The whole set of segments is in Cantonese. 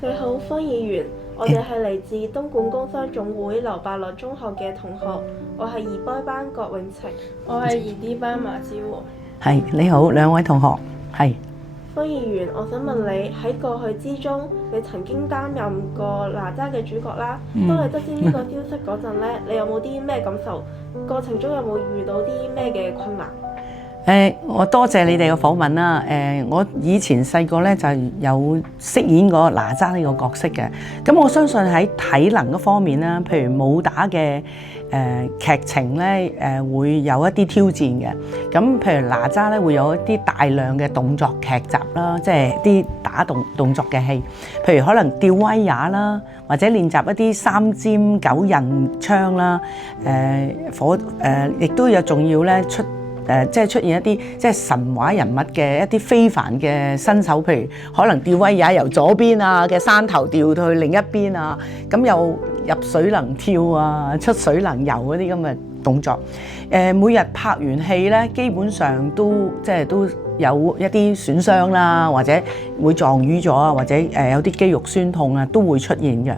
你好，方議員，我哋係嚟自東莞工商總會劉伯樂中學嘅同學，我係二 B 班郭永晴，我係二 D 班馬之和。係，你好，兩位同學，係。方議員，我想問你喺過去之中，你曾經擔任過哪吒嘅主角啦。當你得知呢個消息嗰陣咧，你有冇啲咩感受？過程中有冇遇到啲咩嘅困難？我多謝你哋嘅訪問啦。我以前細個咧就有飾演過哪吒呢個角色嘅。咁我相信喺體能嗰方面啦，譬如武打嘅劇情咧，會有一啲挑戰嘅。咁譬如哪吒咧會有一啲大量嘅動作劇集啦，即係啲打動作嘅戲，譬如可能吊威亞啦，或者練習一啲三尖九刃槍啦，亦都有仲要咧即係出現一啲即係神話人物嘅一啲非凡嘅身手，譬如可能吊威亞由左邊啊嘅山頭吊到去另一邊啊，咁又入水能跳啊，出水能游嗰啲咁嘅動作。每日拍完戲咧，基本上都有一啲損傷啦，或者會撞瘀咗啊，或者有啲肌肉酸痛啊，都會出現嘅。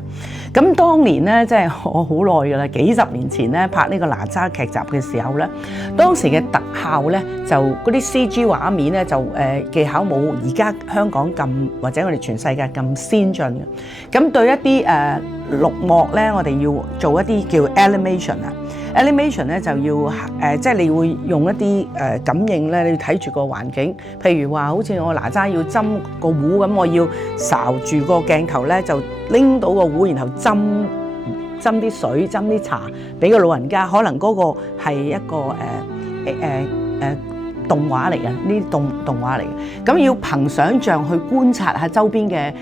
咁當年咧，即係我好耐㗎啦，幾十年前咧拍呢個哪吒劇集嘅時候咧，當時嘅特效咧就嗰啲 CG 畫面咧就技巧冇而家香港咁或者我哋全世界咁先進嘅。咁對一啲綠幕咧，我哋要做一啲叫 animation 啊。animation 咧就要即係你會用一啲感應咧，你要睇住個環境。譬如話，好似我哪吒要斟個壺咁，我要睄住個鏡頭咧，就拎到個壺，然後斟啲水、斟啲茶俾個老人家。可能嗰個係一個動畫嚟嘅，呢啲動畫嚟嘅。咁要憑想像去觀察下周邊嘅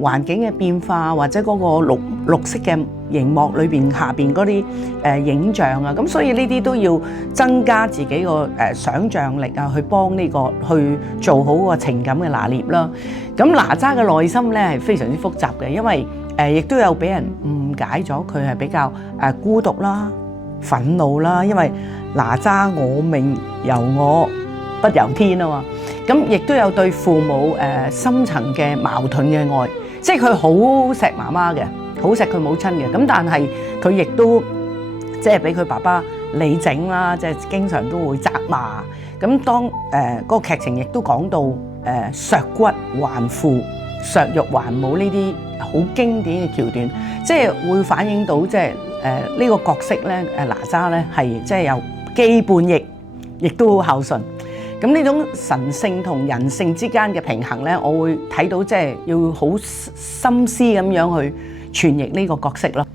環境嘅變化，或者嗰個綠色嘅熒幕裏邊下邊嗰啲影像啊，咁所以呢啲都要增加自己個想像力啊，去幫呢個去做好個情感嘅拿捏啦。咁哪吒嘅內心咧係非常之複雜嘅，因為亦都有俾人誤解咗佢係比較孤獨啦、憤怒啦，因為哪吒我命由我不由天啊嘛。咁亦都有對父母深層嘅矛盾嘅愛，即係佢好錫媽媽嘅，好錫佢母親嘅。咁但係佢亦都即係俾佢爸爸理整啦，即係經常都會責罵。咁當嗰個劇情亦都講到削骨還父、削肉還母呢啲好經典嘅橋段，即係會反映到即係呢個角色咧，哪吒咧係即係有基叛逆，亦都好孝順。咁呢種神性同人性之間嘅平衡咧，我會睇到即係要好心思咁樣去傳譯呢個角色咯。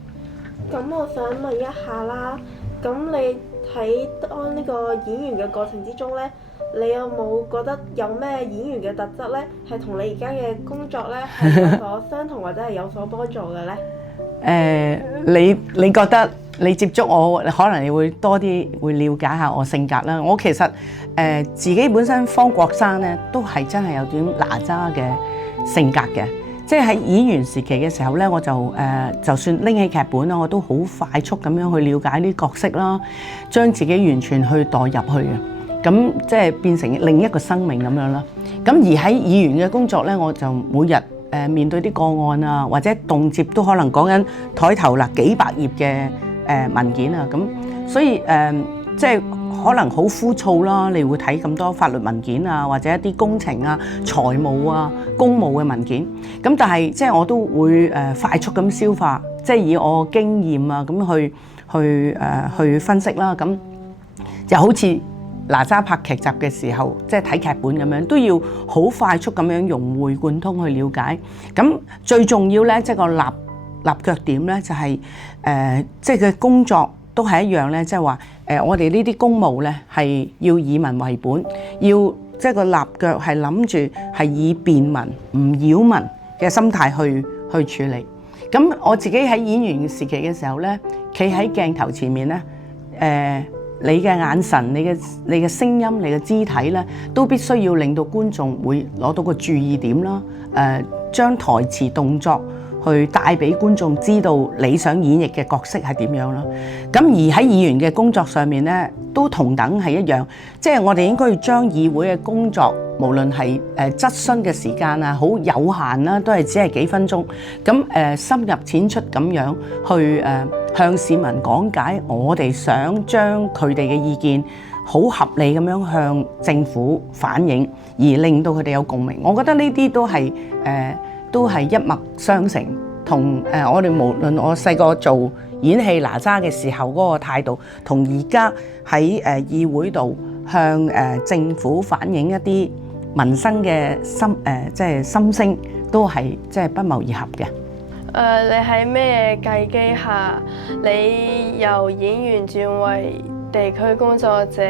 咁我想問一下啦，咁你喺當呢個演員嘅過程之中咧，你有冇覺得有咩演員嘅特質咧，係同你而家嘅工作咧係有所相同或者係有所幫助嘅咧？你覺得你接觸我，可能你會多啲會了解下我性格啦。我其實自己本身方國珊咧，都係真係有點哪吒嘅性格嘅。即係喺演員時期嘅時候咧，我就算拎起劇本啦，我都好快速咁樣去了解呢角色啦，將自己完全去代入去嘅。咁即係變成另一個生命咁樣啦。咁而喺演員嘅工作咧，我就每日面對啲個案啊，或者動輒都可能講緊枱頭啦幾百頁嘅文件啊，咁所以即係可能好枯燥啦。你會睇咁多法律文件啊，或者一啲工程啊、財務啊、公務嘅文件。咁但係即係我都會快速咁消化，即係以我經驗啊咁去分析啦。咁就好似哪吒拍劇集嘅時候，即係睇劇本咁樣，都要好快速咁樣融會貫通去了解。咁最重要咧，即係個立腳點咧，就係即係佢工作都係一樣咧，即係話我哋呢啲公務咧係要以民為本，要即係個立腳係諗住係以便民唔擾民嘅心態去處理。咁我自己喺演員時期嘅時候咧，企喺鏡頭前面咧，你嘅眼神、你嘅聲音、你嘅肢體咧，都必須要令到觀眾會攞到個注意點啦。將台詞動作去帶俾觀眾知道你想演繹嘅角色係點樣咯。咁而喺議員嘅工作上面咧，都同等係一樣，即係我哋應該要將議會嘅工作，無論係質詢嘅時間啊，好有限啦，都係只係幾分鐘。咁深入淺出咁樣去向市民講解我哋想將佢哋嘅意見好合理咁樣向政府反映，而令到佢哋有共鳴。我覺得呢啲都係一脈相承，同我哋無論我細個做演戲哪吒嘅時候嗰個態度，同而家喺議會度向政府反映一啲民生嘅即係心聲，都係即係不謀而合嘅。你喺咩契機下，你由演員轉為地區工作者，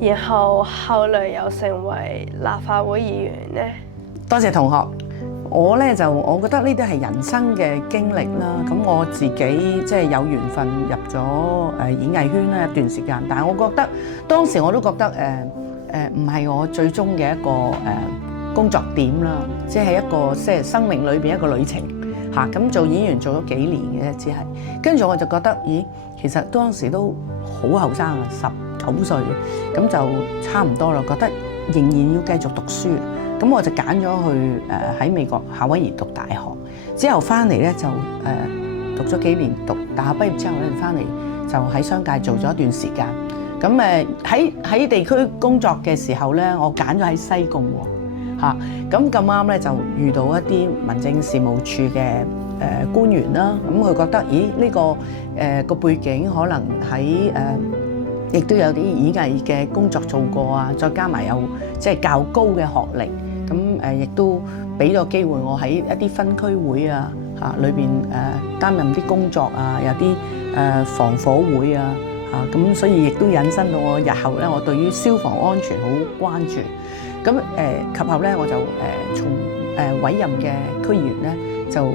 然後後來又成為立法會議員呢？多謝同學。我覺得呢啲係人生嘅經歷啦。咁我自己即係有緣分入咗演藝圈咧一段時間，但係我覺得當時我都覺得唔係我最終嘅一個工作點啦，即係一個即係生命裏邊一個旅程嚇。咁做演員做咗幾年嘅啫，只係跟住我就覺得，咦，其實當時都好後生啊，19歲，咁就差唔多啦，覺得仍然要繼續讀書。咁我就揀咗去喺美國夏威夷讀大學，之後翻嚟咧就讀咗幾年，讀大學畢業之後咧翻嚟就喺商界做咗一段時間。咁喺地區工作嘅時候咧，我揀咗喺西貢喎嚇。咁咁啱咧就遇到一啲民政事務處嘅官員啦。咁佢覺得，咦，呢個背景可能喺亦都有啲演藝嘅工作做過啊，再加埋有即係較高嘅學歷。咁亦都俾咗機會我喺一啲分區會啊裏邊擔任啲工作啊，有啲防火會啊咁，所以亦都引申到我日後咧，我對於消防安全好關注。咁及後咧，我就從委任嘅區議員咧，就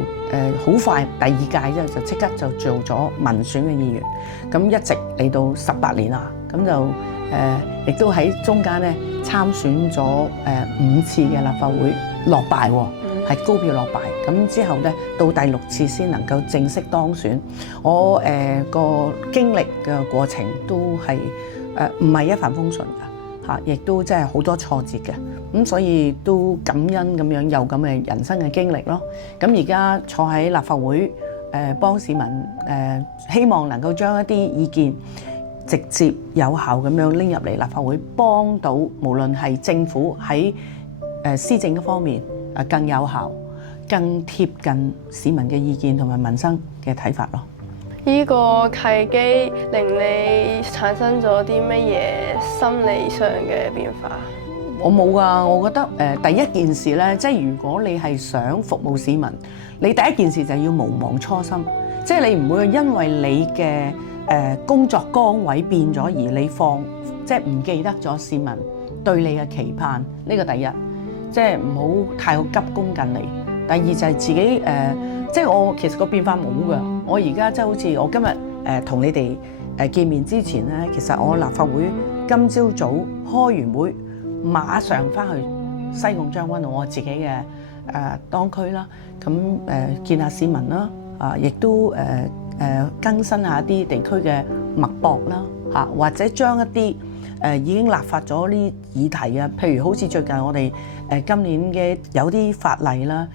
好快第2屆之後就即刻就做咗民選嘅議員，咁一直嚟到18年啦，咁就亦都喺中間咧參選咗5次嘅立法會落敗喎，係高票落敗。咁之後咧到第6次先能夠正式當選。我個經歷嘅過程都係唔係一帆風順㗎嚇，亦都真係好多挫折嘅。咁所以都感恩咁樣有咁嘅人生嘅經歷咯。咁而家坐喺立法會幫市民希望能夠將一啲意見直接有效咁樣拎入嚟立法會，幫到無論係政府喺施政嗰方面更有效、更貼近市民嘅意見同埋民生嘅睇法咯。呢個契機令你產生咗啲乜嘢心理上嘅變化？我冇㗎，我覺得第一件事咧，即係如果你係想服務市民，你第一件事就係要無忘初心，即係你唔會因為你嘅工作崗位變咗而你即係唔記得咗市民對你嘅期盼。呢個第一，即係唔好太過急功近利。第二就係自己即係我其實個變化冇㗎。我而家即係好似我今日同你哋見面之前咧，其實我立法會今朝早開完會，馬上翻去西貢將軍澳我自己嘅當區啦，咁見下市民啦，亦都更新下啲地區嘅脈搏啦，或者將一啲已經立法咗啲議題啊，譬如好似最近我哋今年嘅有啲法例啦，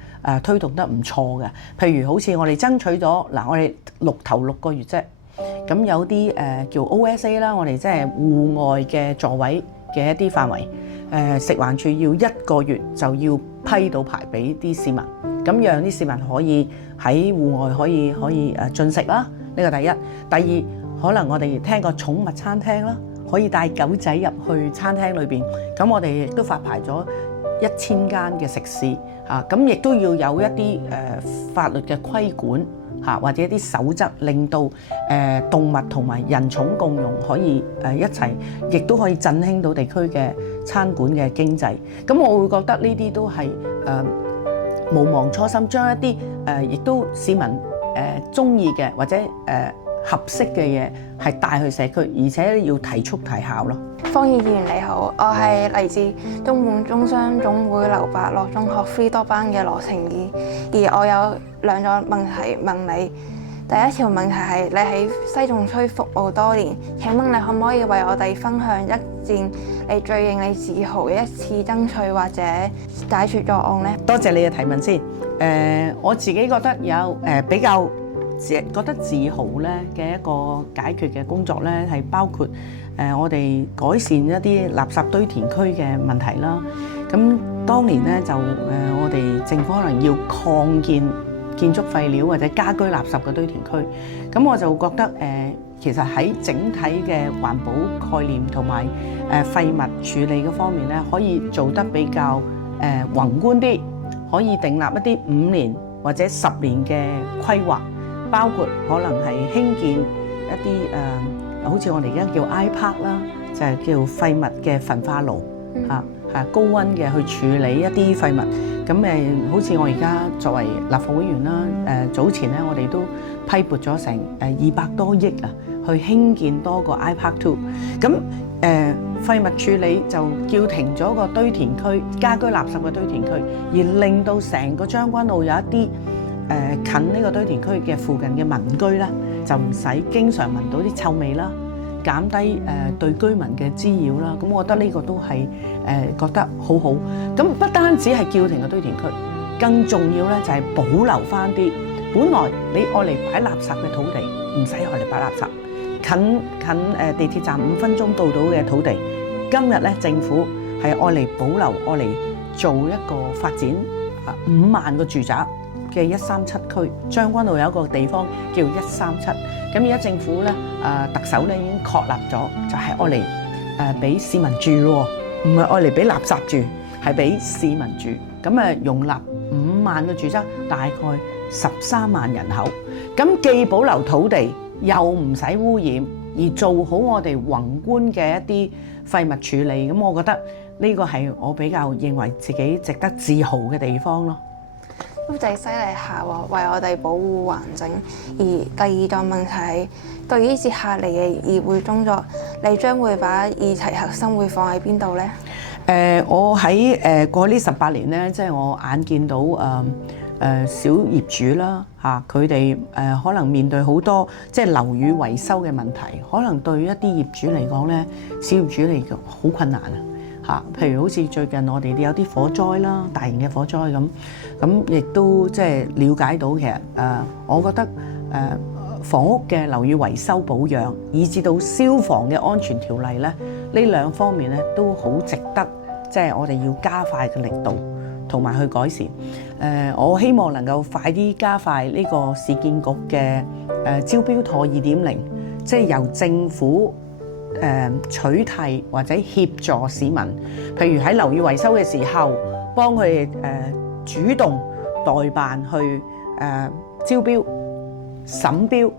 推動得唔錯嘅，譬如好似我哋爭取咗我哋頭6個月啫，咁有啲叫 OSA 啦，我哋即係戶外嘅座位嘅一啲範圍。食環署要1個月就要批到牌俾啲市民，咁讓啲市民可以喺戶外可以進食啦。呢個第一。第二，可能我哋聽過寵物餐廳啦，可以帶狗仔入去餐廳裏邊。咁我哋亦都發牌咗1000間嘅食肆嚇，咁亦都要有一啲法律嘅規管嚇，或者一啲守則，令到動物同埋人寵共用可以一齊，亦都可以振興到地區嘅餐館嘅經濟。咁我會覺得呢啲都係無忘初心，將一啲亦都市民中意嘅或者合適嘅嘢係帶去社區，而且要提速提效咯。方毅議員你好，我係嚟自東莞中商總會劉伯樂中學非多班嘅羅晴怡，而我有兩個問題問你。第一條問題係你喺西貢區服務多年，請問你可唔可以為我哋分享一件你最令你自豪嘅一次爭取或者解決咗案呢？多謝你嘅提問先。我自己覺得有比較覺得自豪咧嘅一個解決嘅工作咧，係包括我哋改善一啲垃圾堆填區嘅問題啦。咁當年咧就我哋政府可能要擴建建築廢料或者家居垃圾嘅堆填區，咁我就覺得其實喺整體嘅環保概念同埋廢物處理嘅方面咧，可以做得比較宏觀啲，可以訂立一啲5年或者10年嘅規劃，包括可能係興建一啲好似我哋而家叫 I-Park 啦，就係叫廢物嘅焚化爐高溫嘅去處理一啲廢物。咁好似我而家作為立法會議員啦，早前咧我哋都批撥咗成200多億啊，去興建多個 I-Park 2。咁廢物處理就叫停咗個堆填區，家居垃圾嘅堆填區，而令到成個將軍澳有一啲近呢個堆填區嘅附近嘅民居咧，就唔使經常聞到啲臭味啦，減低對居民嘅滋擾啦。咁我覺得呢個都係覺得好好。咁不單止係叫停個堆填區，更重要咧就係保留翻啲本來你愛嚟擺垃圾嘅土地，唔使愛嚟擺垃圾，近地鐵站5分鐘到嘅土地，今日咧政府係愛嚟保留，愛嚟做一個發展5萬個住宅嘅137區，將軍澳有一個地方叫137，咁而家政府咧特首咧已經確立咗，就係愛嚟俾市民住咯，唔係愛嚟俾垃圾住，係俾市民住。咁容納5萬個住宅，大概13萬人口，咁既保留土地，又唔使污染，而做好我哋宏觀嘅一啲廢物處理。咁我覺得呢個係我比較認為自己值得自豪嘅地方咯。都幾犀利下喎，為我哋保護環境。而第二個問題係，對於接下嚟嘅議會工作，你將會把議題核心會放喺邊度呢？我喺過去呢18年咧，即係我眼見到小業主啦嚇，佢哋可能面對好多即係樓宇維修嘅問題，可能對一啲業主嚟講咧，小業主嚟講好困難啊嚇。譬如好似最近我哋有啲火災啦，大型嘅火災咁亦都即係了解到其實我覺得房屋嘅樓宇維修保養，以至到消防嘅安全條例咧，呢兩方面咧都好值得，即係我哋要加快嘅力度，同埋去改善。我希望能夠快啲加快呢個市建局嘅招標妥2.0，即係由政府取締或者協助市民，譬如喺樓宇維修嘅時候，幫佢哋主動代辦去招標、審標，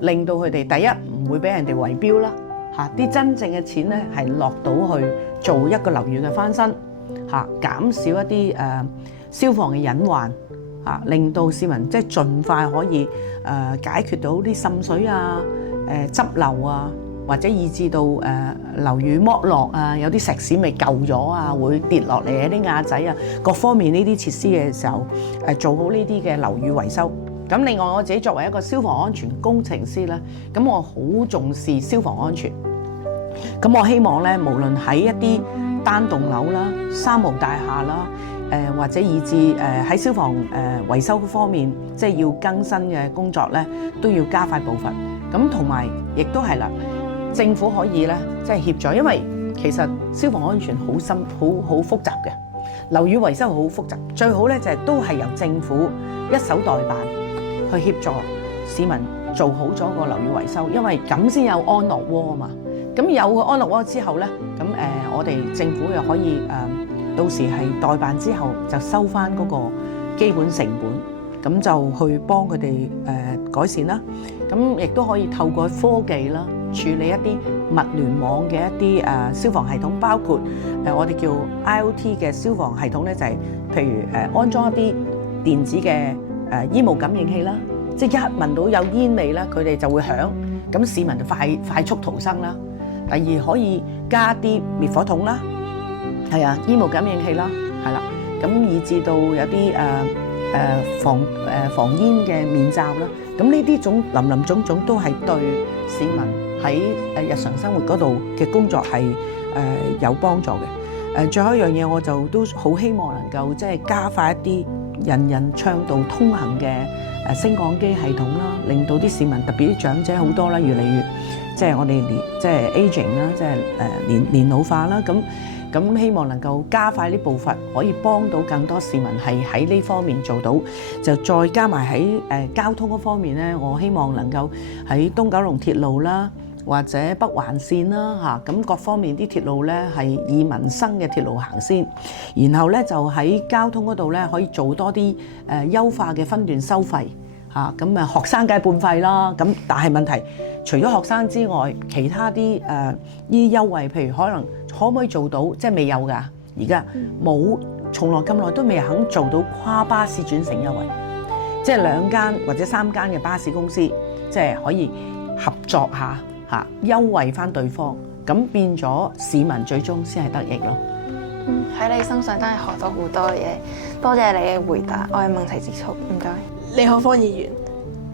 令到佢哋第一唔會俾人哋圍標啦嚇，啲真正嘅錢咧係落到去做一個樓宇嘅翻新嚇，減少一啲消防嘅隱患嚇，令到市民即係盡快可以解決到啲滲水啊、執漏啊，或者以至到樓宇剝落啊，有啲石屎咪舊咗啊，會跌落嚟啲瓦仔啊，各方面呢啲設施嘅時候做好呢啲嘅樓宇維修。咁另外我自己作為一個消防安全工程師咧，咁我好重視消防安全。咁我希望咧，無論喺一啲單棟樓啦、3無大廈啦，或者以至喺消防維修方面，即係要更新嘅工作咧，都要加快步伐。咁同埋亦都係啦，政府可以咧即係協助，因為其實消防安全好深、好複雜嘅，樓宇維修好複雜，最好咧就係都係由政府一手代辦去協助市民做好咗個樓宇維修，因為咁先有安樂窩啊嘛。咁有個安樂窩之後咧，咁我哋政府又可以到時係代辦之後就收翻嗰個基本成本，咁就去幫佢哋改善啦。咁亦都可以透過科技啦，處理一啲物聯網嘅一啲消防系統，包括我哋叫 IoT 嘅消防系統咧，就係譬如安裝一啲電子嘅煙霧感應器啦，即係一聞到有煙味咧，佢哋就會響，咁市民就快速逃生啦。第二可以加啲滅火筒啦，係啊，煙霧感應器啦，係啦，咁以至到有啲防煙嘅面罩啦，咁呢啲林林總總都係對市民喺日常生活嗰度嘅工作係有幫助嘅。最後一樣嘢我就都好希望能夠即係加快一啲人人暢道通行嘅升降機系統啦，令到啲市民特別啲長者好多啦，越嚟越即係我哋即係 aging 啦，即係年老化啦，咁希望能夠加快啲步伐，可以幫到更多市民係喺呢方面做到，就再加埋喺交通嗰方面咧，我希望能夠喺東九龍鐵路啦，或者北環線啦嚇，咁各方面啲鐵路咧係以民生嘅鐵路行先，然後咧就喺交通嗰度咧可以做多啲優化嘅分段收費嚇，咁學生梗係半費啦，咁但係問題除咗學生之外，其他啲依優惠，譬如可唔可以做到，即係未有㗎，而家冇，從來咁耐都未肯做到跨巴士轉乘優惠，即係2間或者3間嘅巴士公司，即係可以合作下嚇，優惠翻對方，咁變咗市民最終先係得益咯。喺你身上真係學到好多嘢，多謝你嘅回答。我係問題結束，唔該。你好，方議員，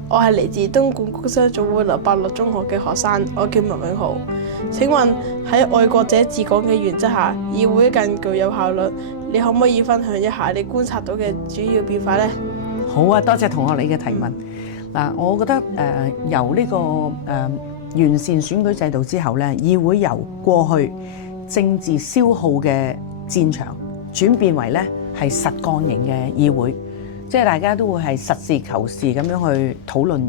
我係嚟自東莞工商總會劉伯樂中學嘅學生，我叫文永豪。請問喺愛國者治港嘅原則下，議會更具有效率，你可唔可以分享一下你觀察到嘅主要變化呢？好啊，多謝同學你嘅提問。嗱，我覺得由呢個完善選舉制度之後咧，議會由過去政治消耗嘅戰場轉變為咧係實幹型嘅議會，即係大家都會係實事求是咁樣去討論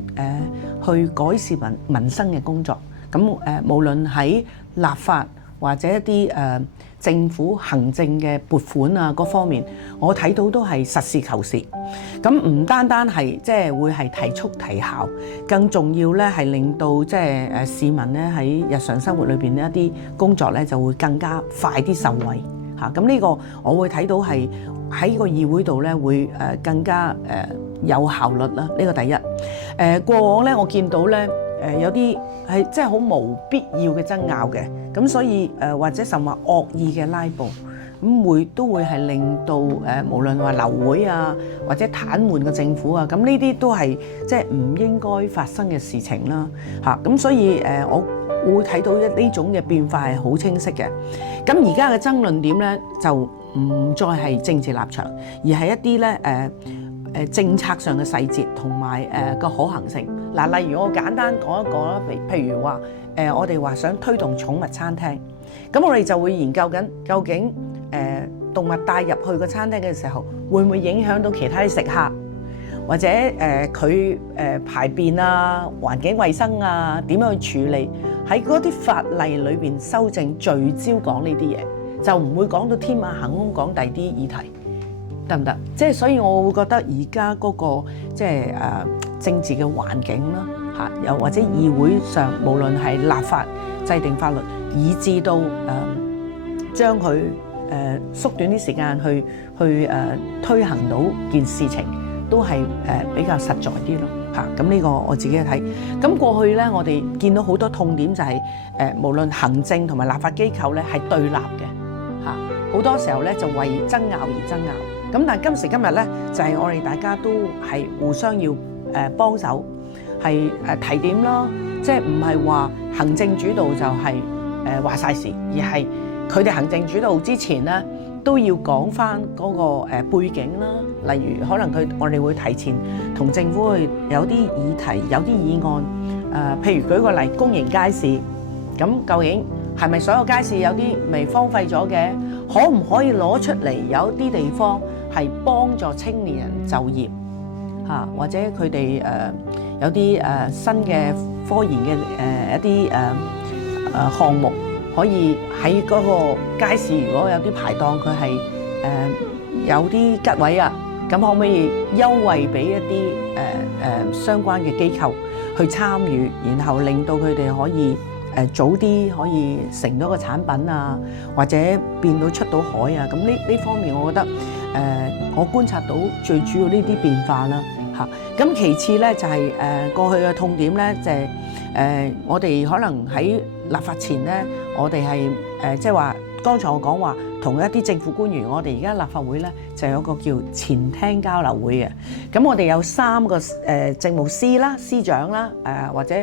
去改善民生嘅工作。咁無論喺立法或者一啲政府行政嘅撥款啊各方面，我睇到都係實事求是。咁唔單單係即係會係提速提效，更重要咧係令到即係市民咧喺日常生活裏邊呢一啲工作咧就會更加快啲受惠嚇。咁呢個我會睇到係喺個議會度咧會更加有效率啦。呢個第一。過往咧我見到咧有啲係即係好無必要嘅爭拗嘅，咁所以或者甚至惡意嘅拉布，咁都會係令到無論話流會啊，或者癱瘓個政府啊，咁呢啲都係即係唔應該發生嘅事情啦嚇。咁所以我會睇到呢種嘅變化係好清晰嘅。咁而家嘅爭論點咧就唔再係政治立場，而係一啲咧政策上嘅細節同埋個可行性。嗱，例如我簡單講一講啦，譬如話我哋話想推動寵物餐廳，咁我哋就會研究緊究竟動物帶入去個餐廳嘅時候，會唔會影響到其他啲食客，或者佢排便啊、環境衛生啊點樣去處理？喺嗰啲法例裏邊修正，聚焦講呢啲嘢，就唔會講到天馬行空講第啲議題。得唔得？即係所以我會覺得而家嗰個即係政治嘅環境啦嚇，又或者議會上無論係立法制定法律，以至到將佢縮短啲時間去推行到件事情，都係比較實在啲咯嚇。咁呢個我自己睇。咁過去咧，我哋見到好多痛點就係無論行政同埋立法機構咧係對立嘅嚇，好多時候咧就為爭拗而爭拗。咁但係今時今日咧，就係我哋大家都係互相要幫手，係提點咯，即係唔係話行政主導就係話晒事，而係佢哋行政主導之前咧都要講翻嗰個背景啦。例如可能我哋會提前同政府去有啲議題、有啲議案，譬如舉個例，公營街市，咁究竟係咪所有街市有啲未荒廢咗嘅？可唔可以攞出嚟有啲地方係幫助青年人就業嚇，或者佢哋有啲新嘅科研嘅一啲項目，可以喺嗰個街市如果有啲排檔，佢係有啲吉位啊，咁可唔可以優惠俾一啲相關嘅機構去參與，然後令到佢哋可以早啲可以成到個產品啊，或者變到出到海啊，咁呢方面我覺得我觀察到最主要呢啲變化啦嚇。咁其次咧就係過去嘅痛點咧，就係我哋可能喺立法前咧，我哋係即係話，剛才我講話同一啲政府官員，我哋而家立法會咧就有個叫前廳交流會嘅。咁我哋有3個政務司啦、司長啦，或者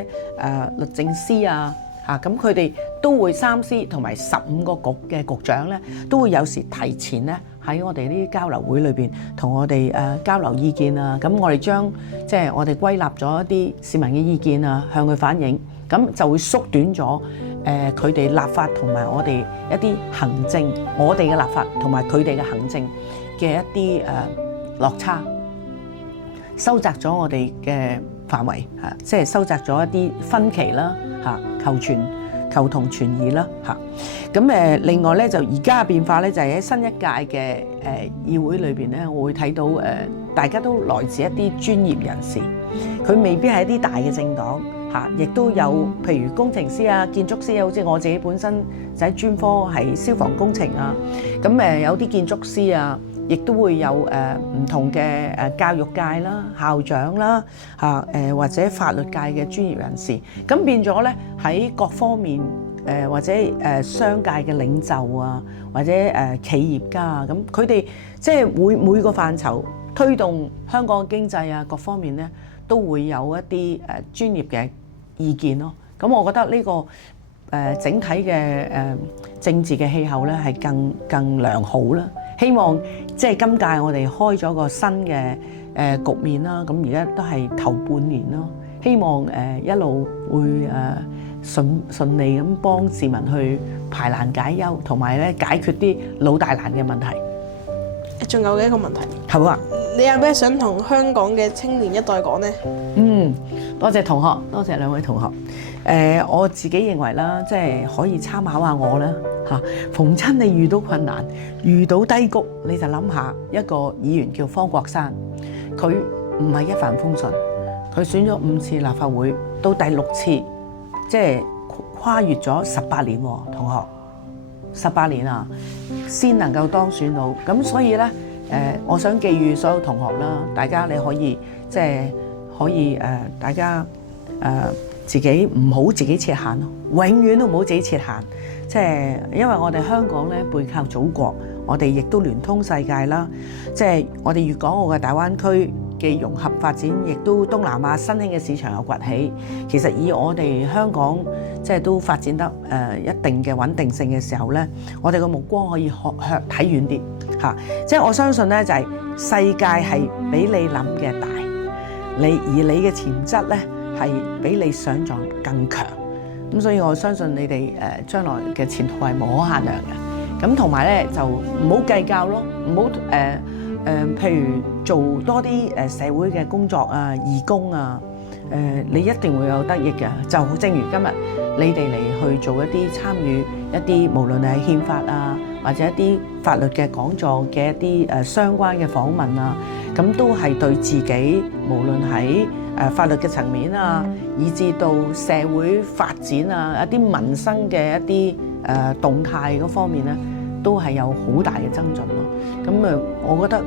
律政司啊。咁佢哋都會3司同埋15個局嘅局長咧，都會有時提前咧喺我哋呢啲交流會裏邊同我哋交流意見啊。咁我哋將即係我哋歸納咗一啲市民嘅意見啊，向佢反映，咁就會縮短咗佢哋立法同埋我哋一啲行政，我哋嘅立法同埋佢哋嘅行政嘅一啲落差，收窄咗我哋嘅範圍嚇，即係收窄咗一啲分歧啦嚇，求同存異啦嚇。咁另外咧就而家嘅變化咧就係喺新一屆嘅議會裏邊咧，我會睇到大家都來自一啲專業人士，佢未必係一啲大嘅政黨嚇，亦都有譬如工程師啊、建築師啊，好似我自己本身就喺專科係消防工程啊，咁有啲建築師啊。亦都會有唔同嘅教育界啦、校長啦或者法律界嘅專業人士，咁變咗咧喺各方面或者商界嘅領袖啊，或者企業家啊，咁佢哋即係每個範疇推動香港嘅經濟啊，各方面咧都會有一啲專業嘅意見咯。咁我覺得呢個整體嘅政治嘅氣候咧係更良好啦。希望即係今屆我哋開咗個新嘅局面啦，咁而家都係頭半年咯。希望一路會順利咁幫市民去排難解憂，同埋咧解決啲老大難嘅問題。仲有一個問題，好啊，你有咩想同香港嘅青年一代講呢？多謝同學，多謝兩位同學。我自己認為啦，即係可以參考下我啦嚇。逢親你遇到困難、遇到低谷，你就諗下一個議員叫方國珊，佢唔係一帆風順，佢選咗5次立法會，到第6次，即係跨越咗18年喎，同學，18年啊，先能夠當選到。咁所以咧，我想寄予所有同學啦，大家你可以即係可以大家自己唔好自己設限咯，永遠都唔好自己設限。即係因為我哋香港咧背靠祖國，我哋亦都聯通世界啦。即係我哋粵港澳嘅大灣區嘅融合發展，亦都東南亞新興嘅市場又崛起。其實以我哋香港即係都發展得一定嘅穩定性嘅時候咧，我哋個目光可以睇遠啲嚇。即係我相信咧就係世界係比你諗嘅大，而你嘅潛質咧係比你想像更強。咁所以我相信你哋將來嘅前途係無可限量嘅。咁同埋咧就唔好計較咯，唔好譬如做多啲社會嘅工作啊、義工啊，你一定會有得益嘅。就正如今日你哋嚟去做一啲參與一啲無論係憲法啊，或者一啲法律嘅講座嘅一啲相關嘅訪問啊，咁都係對自己無論喺法律嘅層面啊，以至到社會發展啊，一啲民生嘅一啲動態嗰方面咧，都係有好大嘅增進咯。咁我覺得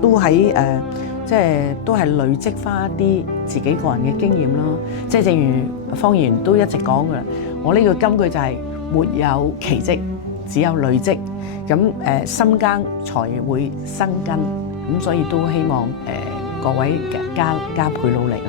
都喺即係都係累積翻一啲自己個人嘅經驗咯。即係正如方議員都一直講嘅，我呢個金句就係沒有奇蹟，只有累積。咁深耕才會生根。咁所以都希望各位加倍努力啊！